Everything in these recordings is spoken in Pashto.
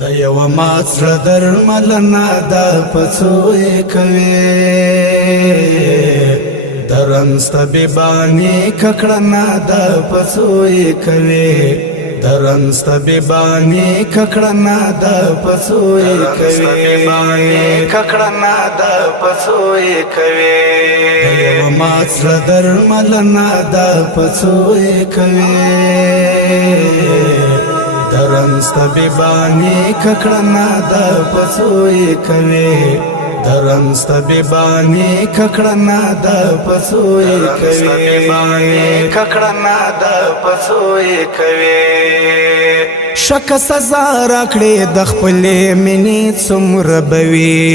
د یو مات زړه درملنه ده په څو یې کوې د رنځ طبیبانې ککړنه ده په څو یې کوې د رنځ طبیبانې ککړنه ده په څو یې کوې ککړنه ده په څو یې کوې د یو مات زړه درملنه ده په څو یې کوې د رنځ طبیبانې ککړنه ده په څو یې کوې د رنځ طبیبانې ککړنه ده په څو یې کوې ککړنه ده په څو یې کوې شک سزا راکړې د خپلې مینې څومره به وي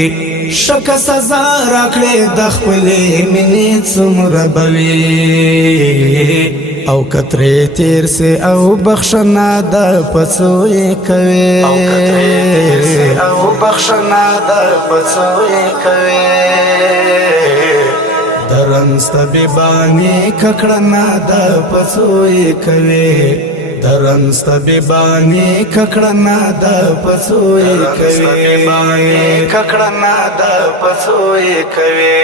شک سزا راکړې د خپلې مینې څومره به وي او کترې تیر سے او بخښنه ده په څو یې کوې او بخښنه ده په څو یې کوې د رنځ طبیبانې ککړنه ده په څو یې کوې د رنځ طبیبانې ککړنه ده په څو یې کوې ککړنه ده په څو یې کوې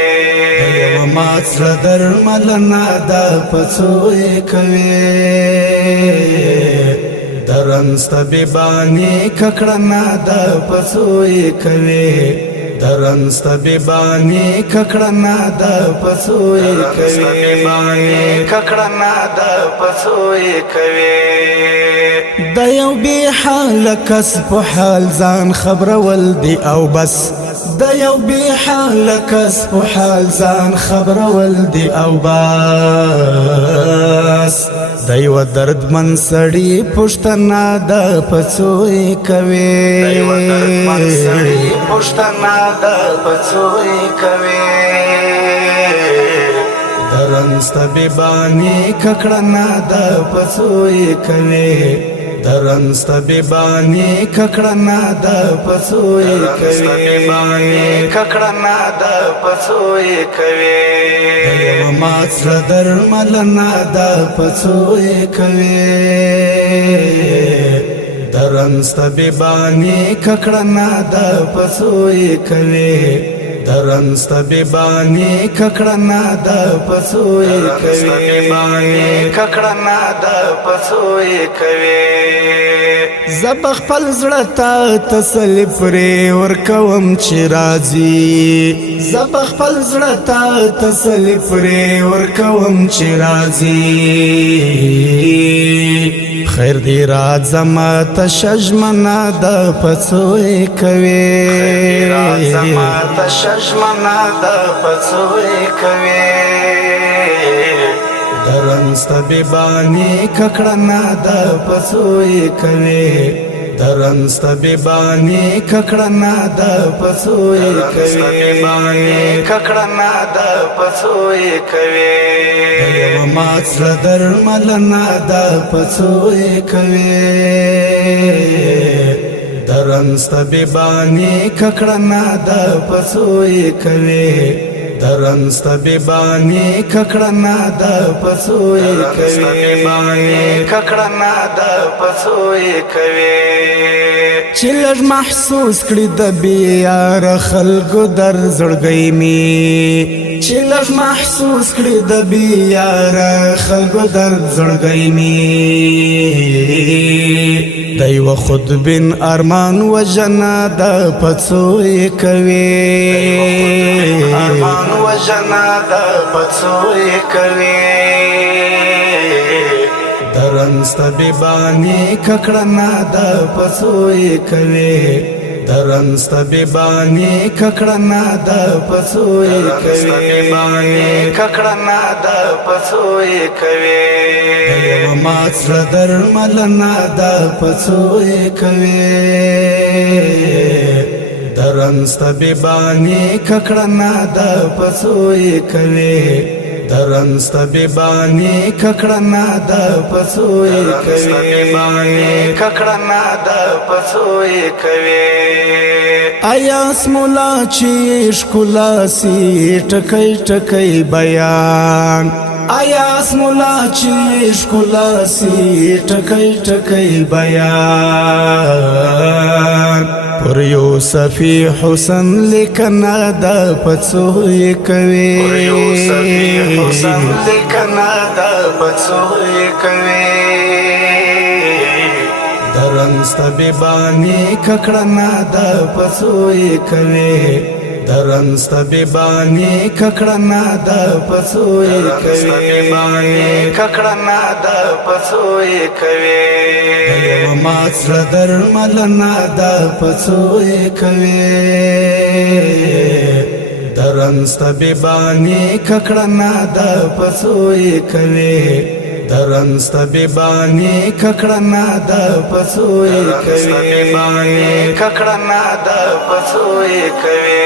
د یو مات زړه درملنه ده په څو یې کوې د رنځ طبیبانې ککړنه ده په څو یې کوې د رنځ طبیبانې ککړنه ده په څو یې کوې ککړنه ده په څو یې کوې د یو بې حاله کس په حال ځان خبرول دی او بس د یو بې حاله کس په حال ځان خبرول دی او بس د یو دردمن سړي پوښتنه ده په څو یې کوې د یو دردمن سړي پوښتنه ده په څو یې کوې د رنځ طبیبانې ککړنه ده په څو یې کوې د رنځ طبیبانې ککړنه ده په څو یې کوې ککړنه ده په څو یې کوې د یو مات زړه درملنه ده په څو یې کوې د رنځ طبیبانې ککړنه ده په څو یې کوې د رنځ طبیبانې ککړنه ده په څو یې کوې ککړنه ده په څو یې کوې زه به خپل زړه ته تسلي پرې ورکوم چې راځي زه به خپل زړه ته تسلي پرې ورکوم چې راځي خیر دی راځه ماته ژمنه ده په څو یې کوې ژمنه ده په څو یې کوې د رنځ طبیبانې ککړنه ده په څو یې کوې د رنځ طبیبانې ککړنه ده په څو یې کوې ککړنه ده په څو یې کوې د یو مات زړه درملنه ده په څو یې کوې د رنځ طبیبانې ککړنه ده په څو یې کوې د رنځ طبیبانې ککړنه ده په څو یې کوې ککړنه ده په څو یې کوې چې لږ محسوس کړي د بې یاره خلکو در زړګی مې چې لږ محسوس کړي د بې یاره خلکو در زړګی مې د یوه خودبین ارمان وژنه ده په څو یې کوې ارمان وژنه ده په څو یې کوې د رنځ طبیبانې ککړنه ده په څو یې کوې د رنځ طبیبانې ککړنه ده په څو یې کوې ککړنه ده په څو یې کوې د یو مات زړه درملنه ده په څو یې کوې د رنځ طبیبانې ککړنه ده په څو یې کوې د رنځ طبیبانې ککړنه ده په څو یې کوې ککړنه ده په څو یې کوې آیا اسمولا چې ښکلا سي ټکی ټکی بیان آیا اسمولا چې ښکلا سي ټکی ټکی بیان پر یوسفی حسن لیکنا دا پڅوې کوي پر یوسفی حسن لیکنا دا پڅوې کوي درنګ طبيبانی ککړنا دا پڅوې کوي درن طبيبانی ککړنا دا پڅوې کوي طبيبانی ککړنا دا پڅوې کوي دیو ماڅ درملنا دا پڅوې کوي درن طبيبانی ککړنا دا پڅوې کوي درن طبيبانی ککړنا دا پڅوې کوي طبيبانی ککړنا دا پڅوې کوي